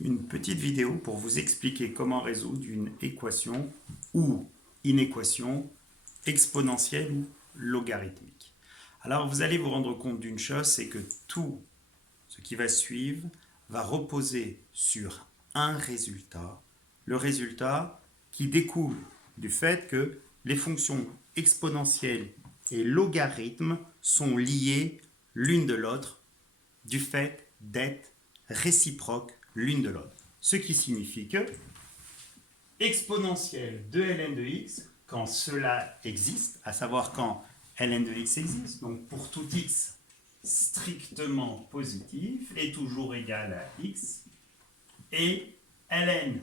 une petite vidéo pour vous expliquer comment résoudre une équation ou inéquation exponentielle ou logarithmique. Alors vous allez vous rendre compte d'une chose, c'est que tout ce qui va suivre va reposer sur un résultat, le résultat qui découle du fait que les fonctions exponentielles et logarithmes sont liées l'une de l'autre du fait d'être réciproques l'une de l'autre. Ce qui signifie que exponentielle de ln de x, quand cela existe, à savoir quand ln de x existe, donc pour tout x strictement positif, est toujours égal à x, et ln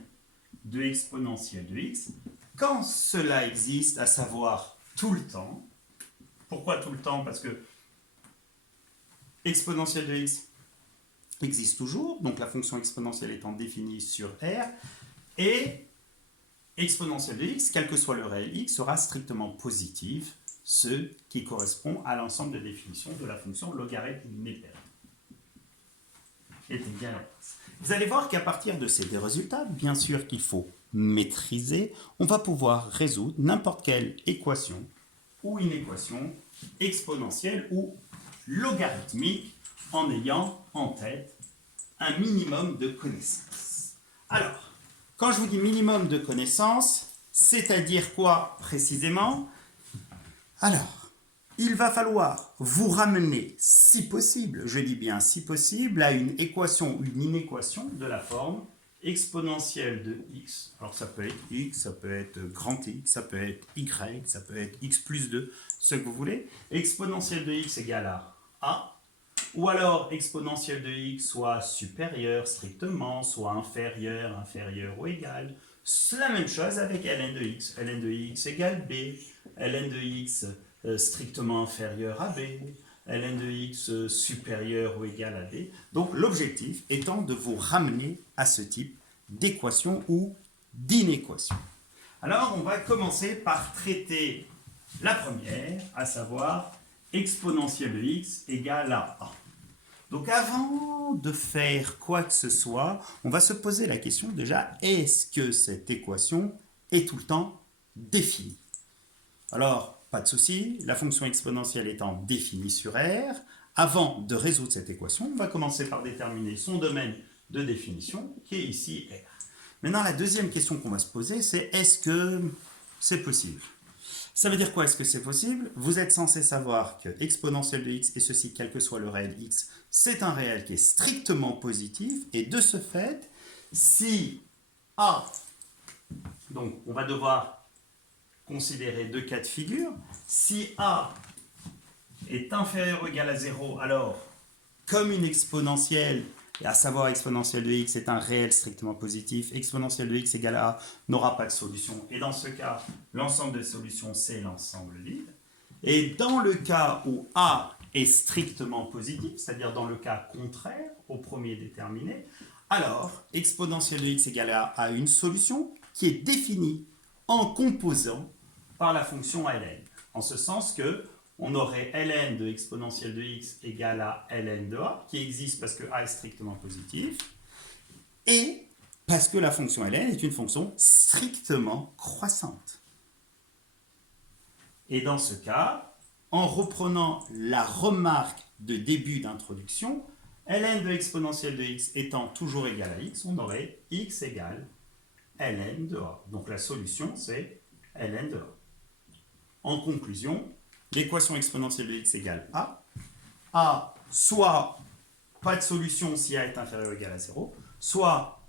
de exponentielle de x, quand cela existe, à savoir tout le temps. Pourquoi tout le temps? Parce que exponentielle de x existe toujours, donc la fonction exponentielle étant définie sur R, et exponentielle de x, quel que soit le réel x, sera strictement positif, ce qui correspond à l'ensemble de définitions de la fonction logarithme népère. Est égal à x. Vous allez voir qu'à partir de ces deux résultats, bien sûr qu'il faut maîtriser, on va pouvoir résoudre n'importe quelle équation ou inéquation exponentielle ou logarithmique en ayant en tête un minimum de connaissances. Alors, quand je vous dis minimum de connaissances, c'est-à-dire quoi précisément? Alors, il va falloir vous ramener, si possible, je dis bien si possible, à une équation ou une inéquation de la forme exponentielle de x. Alors ça peut être x, ça peut être grand x, ça peut être y, ça peut être x plus 2, ce que vous voulez. Exponentielle de x égale à a. Ou alors exponentielle de x soit supérieure strictement, soit inférieure ou égale. C'est la même chose avec ln de x. ln de x égale b. ln de x strictement inférieur à b. ln de x supérieur ou égal à b. Donc l'objectif étant de vous ramener à ce type d'équation ou d'inéquation. Alors on va commencer par traiter la première, à savoir exponentielle de x égale à a. Donc avant de faire quoi que ce soit, on va se poser la question déjà, est-ce que cette équation est tout le temps définie? Alors, pas de souci, la fonction exponentielle étant définie sur R, avant de résoudre cette équation, on va commencer par déterminer son domaine de définition, qui est ici R. Maintenant, la deuxième question qu'on va se poser, c'est est-ce que c'est possible? Ça veut dire quoi? Est-ce que c'est possible? Vous êtes censé savoir que exponentielle de x, et ceci quel que soit le réel x, c'est un réel qui est strictement positif, et de ce fait, si a, donc on va devoir considérer deux cas de figure, si a est inférieur ou égal à 0, alors comme une exponentielle, à savoir exponentielle de x est un réel strictement positif, exponentielle de x égale à a n'aura pas de solution. Et dans ce cas, l'ensemble des solutions, c'est l'ensemble vide. Et dans le cas où a est strictement positif, c'est-à-dire dans le cas contraire au premier déterminé, alors exponentielle de x égale à a une solution qui est définie en composant par la fonction ln. En ce sens que on aurait ln de exponentielle de x égale à ln de a, qui existe parce que a est strictement positif, et parce que la fonction ln est une fonction strictement croissante. Et dans ce cas, en reprenant la remarque de début d'introduction, ln de exponentielle de x étant toujours égal à x, on aurait x égale ln de a. Donc la solution, c'est ln de a. En conclusion, l'équation exponentielle de x égale a soit pas de solution si a est inférieur ou égal à 0, soit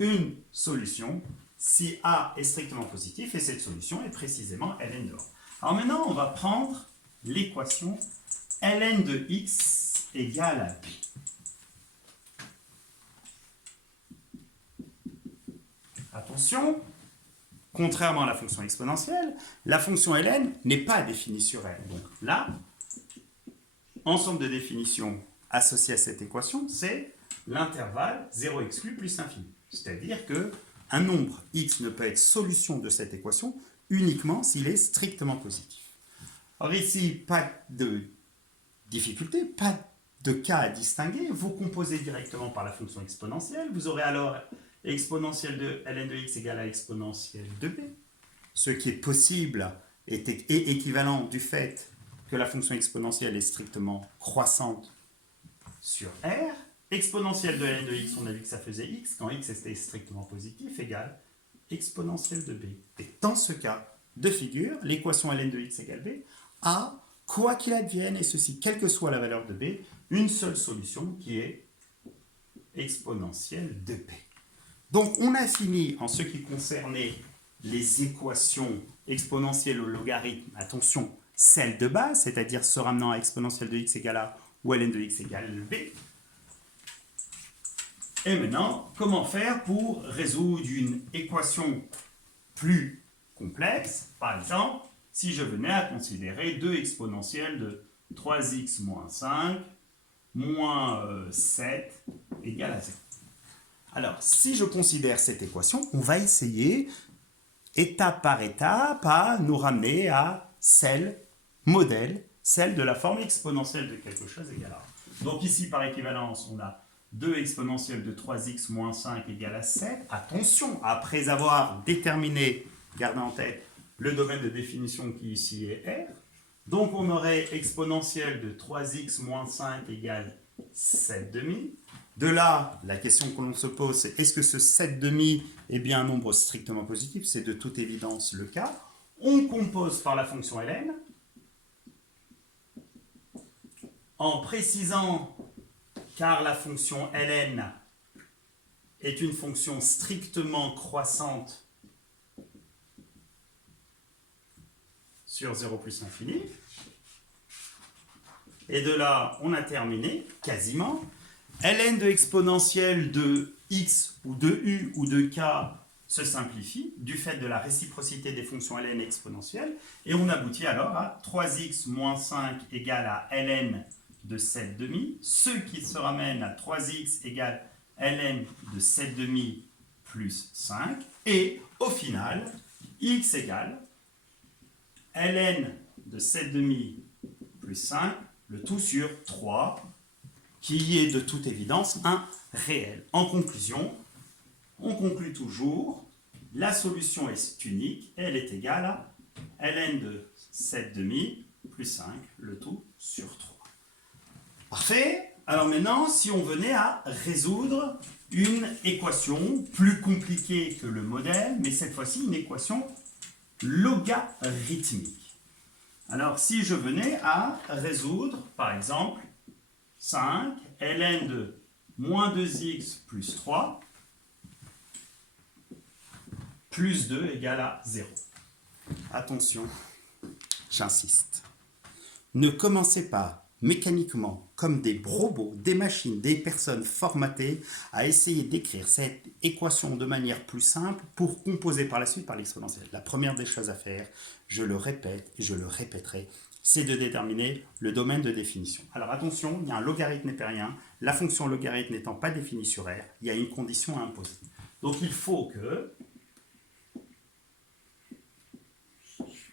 une solution si a est strictement positif, et cette solution est précisément ln de a. Alors maintenant, on va prendre l'équation ln de x égale à b. Attention, contrairement à la fonction exponentielle, la fonction ln n'est pas définie sur R. Donc là, ensemble de définitions associées à cette équation, c'est l'intervalle 0 exclu plus infini. C'est-à-dire qu'un nombre x ne peut être solution de cette équation uniquement s'il est strictement positif. Alors ici, pas de difficulté, pas de cas à distinguer, vous composez directement par la fonction exponentielle. Vous aurez alors exponentielle de ln de x égale à exponentielle de b. Ce qui est possible est équivalent du fait que la fonction exponentielle est strictement croissante sur R. Exponentielle de ln de x, on a vu que ça faisait x, quand x était strictement positif, égale exponentielle de b. Et dans ce cas de figure, l'équation ln de x égale b a, quoi qu'il advienne, et ceci quelle que soit la valeur de b, une seule solution qui est exponentielle de b. Donc on a fini en ce qui concernait les équations exponentielles au logarithme, attention, celle de base, c'est-à-dire se ramenant à exponentielle de x égale a ou ln de x égale b. Et maintenant, comment faire pour résoudre une équation plus complexe? Par exemple, si je venais à considérer 2 exponentielles de 3x moins 5 moins 7 égale à 0. Alors, si je considère cette équation, on va essayer, étape par étape, à nous ramener à celle, modèle, celle de la forme exponentielle de quelque chose égale à 1. Donc ici, par équivalence, on a 2 exponentielle de 3x moins 5 égale à 7. Attention, après avoir déterminé, gardez en tête, le domaine de définition qui ici est R. Donc on aurait exponentielle de 3x moins 5 égale 7 demi. De là, la question que l'on se pose, c'est est-ce que ce 7 demi est bien un nombre strictement positif? C'est de toute évidence le cas. On compose par la fonction ln. En précisant, car la fonction ln est une fonction strictement croissante sur 0 plus infini. Et de là, on a terminé, quasiment. Ln de exponentielle de x ou de u ou de k se simplifie du fait de la réciprocité des fonctions ln exponentielles. Et on aboutit alors à 3x moins 5 égale à ln de 7 demi, ce qui se ramène à 3x égale ln de 7 demi plus 5. Et au final, x égale ln de 7 demi plus 5, le tout sur 3, qui est de toute évidence un réel. En conclusion, on conclut toujours, la solution est unique, elle est égale à ln de 7 demi plus 5, le tout sur 3. Parfait. Alors maintenant, si on venait à résoudre une équation plus compliquée que le modèle, mais cette fois-ci une équation logarithmique. Alors, si je venais à résoudre, par exemple, 5, ln de moins 2x plus 3, plus 2 égale à 0. Attention, j'insiste. Ne commencez pas mécaniquement, comme des robots, des machines, des personnes formatées, à essayer d'écrire cette équation de manière plus simple pour composer par la suite par l'exponentielle. La première des choses à faire, je le répète et je le répéterai, c'est de déterminer le domaine de définition. Alors attention, il y a un logarithme népérien, la fonction logarithme n'étant pas définie sur R, il y a une condition à imposer. Donc il faut que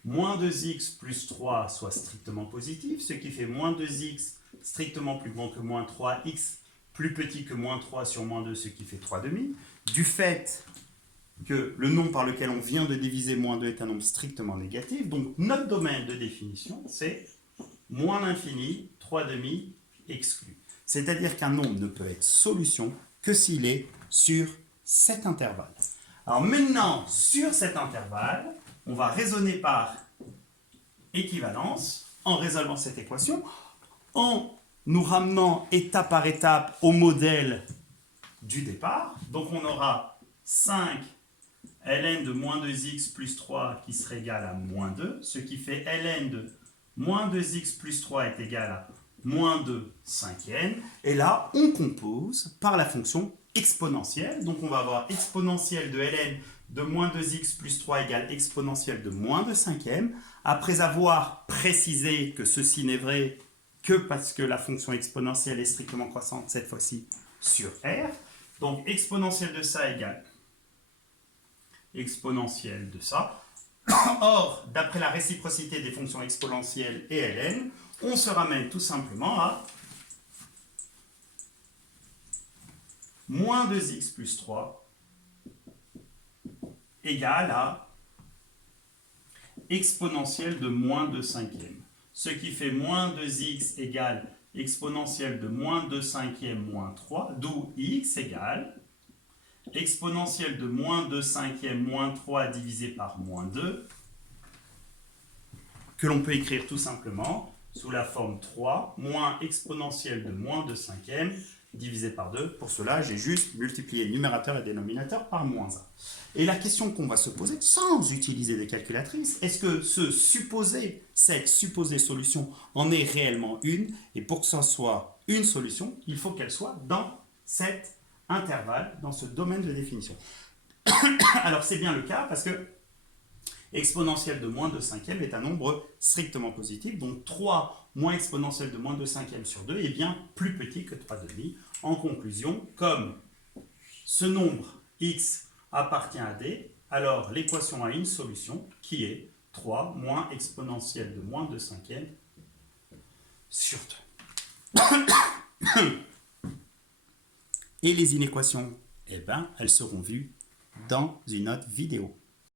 moins 2x plus 3 soit strictement positif, ce qui fait moins 2x strictement plus grand que moins 3x plus petit que moins 3 sur moins 2, ce qui fait 3 demi. Du fait que le nombre par lequel on vient de diviser moins 2 est un nombre strictement négatif, donc notre domaine de définition, c'est moins l'infini, 3 demi exclu. C'est-à-dire qu'un nombre ne peut être solution que s'il est sur cet intervalle. Alors maintenant, sur cet intervalle, on va raisonner par équivalence en résolvant cette équation, en nous ramenant étape par étape au modèle du départ. Donc on aura 5 ln de moins 2x plus 3 qui serait égal à moins 2, ce qui fait ln de moins 2x plus 3 est égal à moins 2 cinquièmes. Et là, on compose par la fonction exponentielle. Donc on va avoir exponentielle de ln de moins 2x plus 3 égale exponentielle de moins 2 cinquièmes. Après avoir précisé que ceci n'est vrai que parce que la fonction exponentielle est strictement croissante, cette fois-ci sur R. Donc exponentielle de ça égale exponentielle de ça. Or, d'après la réciprocité des fonctions exponentielles et ln, on se ramène tout simplement à moins 2x plus 3 égale à exponentielle de moins 2 cinquièmes. Ce qui fait moins 2x égale exponentielle de moins 2 cinquièmes moins 3, d'où x égale exponentielle de moins 2 cinquièmes moins 3 divisé par moins 2, que l'on peut écrire tout simplement sous la forme 3 moins exponentielle de moins 2 cinquièmes divisé par 2. Pour cela, j'ai juste multiplié numérateur et dénominateur par moins 1. Et la question qu'on va se poser, sans utiliser des calculatrices, est-ce que cette supposée solution en est réellement une? Et pour que ce soit une solution, il faut qu'elle soit dans cet intervalle, dans ce domaine de définition. Alors c'est bien le cas parce que exponentielle de moins 2 cinquièmes est un nombre strictement positif, donc 3 moins exponentielle de moins 2 cinquièmes sur 2 est bien plus petit que 3,5. En conclusion, comme ce nombre x appartient à D, alors l'équation a une solution qui est 3 moins exponentielle de moins 2 cinquièmes sur 2. Et les inéquations, eh bien, elles seront vues dans une autre vidéo.